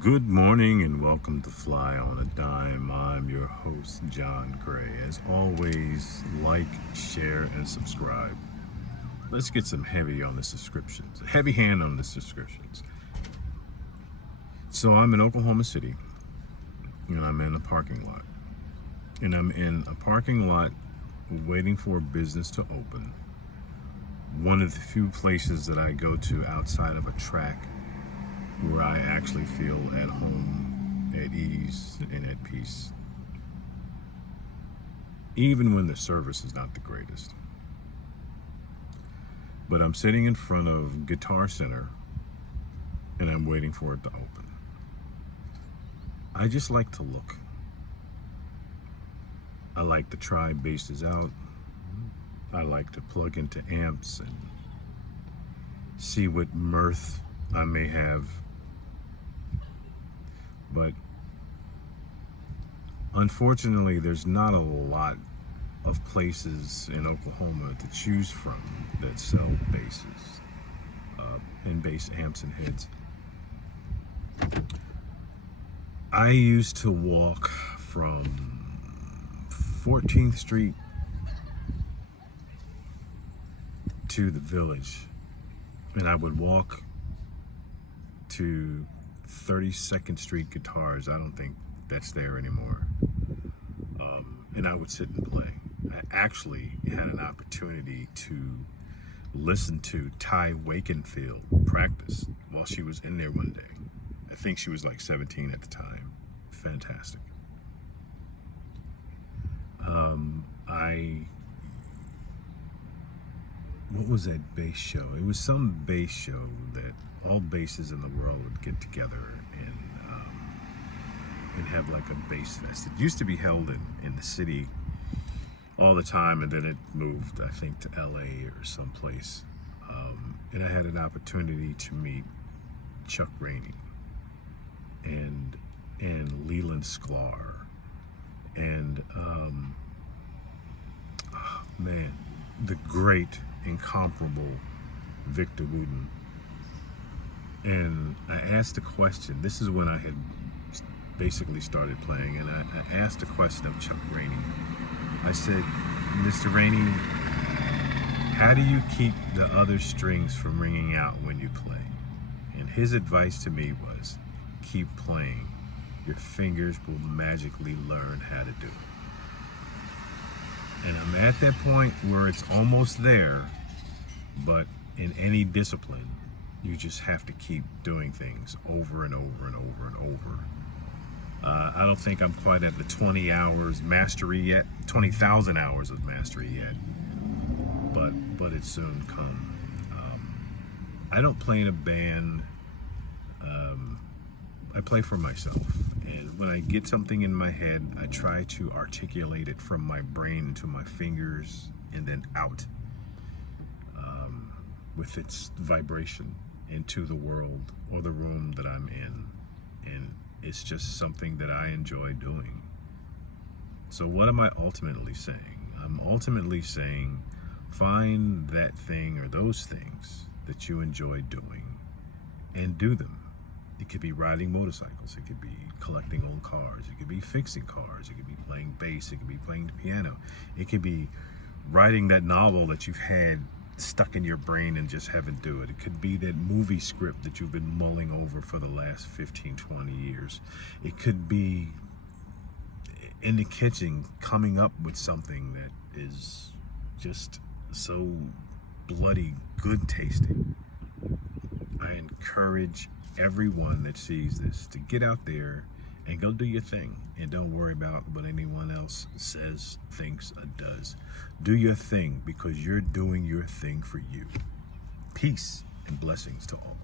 Good morning and welcome to Fly on a Dime. I'm your host, John Gray. As always, like, share, and subscribe. Let's get some heavy on the subscriptions. A heavy hand on the subscriptions. So I'm in Oklahoma City and I'm in a parking lot. And I'm in a parking lot waiting for a business to open. One of the few places that I go to outside of a track where I actually feel at home, at ease, and at peace. Even when the service is not the greatest. But I'm sitting in front of Guitar Center and I'm waiting for it to open. I just like to look. I like to try basses out. I like to plug into amps and see what mirth I may have. But unfortunately, there's not a lot of places in Oklahoma to choose from that sell basses and bass amps and heads. I used to walk from 14th Street to the Village, and I would walk to 32nd Street Guitars. I don't think that's there anymore. And I would sit and play. I actually had an opportunity to listen to Ty Wakenfield practice while she was in there one day. I think she was like 17 at the time. Fantastic. What was that bass show? It was some bass show that all basses in the world would get together and have like a bass fest. It used to be held in the city all the time, and then it moved, I think, to LA or someplace. And I had an opportunity to meet Chuck Rainey and Leland Sklar and the great, incomparable Victor Wooten. And I asked a question. This is when I had basically started playing, and I asked a question of Chuck Rainey. I said, Mr. Rainey, how do you keep the other strings from ringing out when you play? And his advice to me was, keep playing. Your fingers will magically learn how to do it. And I'm at that point where it's almost there, but in any discipline, you just have to keep doing things over and over and over and over. I don't think I'm quite at the 20 hours mastery yet, 20,000 hours of mastery yet, but it's soon come. I don't play in a band. I play for myself, and when I get something in my head, I try to articulate it from my brain to my fingers and then out with its vibration into the world or the room that I'm in. And it's just something that I enjoy doing. So what am I ultimately saying? I'm ultimately saying, find that thing or those things that you enjoy doing and do them. It could be riding motorcycles, it could be collecting old cars, it could be fixing cars, it could be playing bass, it could be playing the piano, it could be writing that novel that you've had stuck in your brain and just haven't do it. It could be that movie script that you've been mulling over for the last 15, 20 years. It could be in the kitchen coming up with something that is just so bloody good tasting. I encourage everyone that sees this to get out there and go do your thing, and don't worry about what anyone else says, thinks, or does. Do your thing, because you're doing your thing for you. Peace and blessings to all.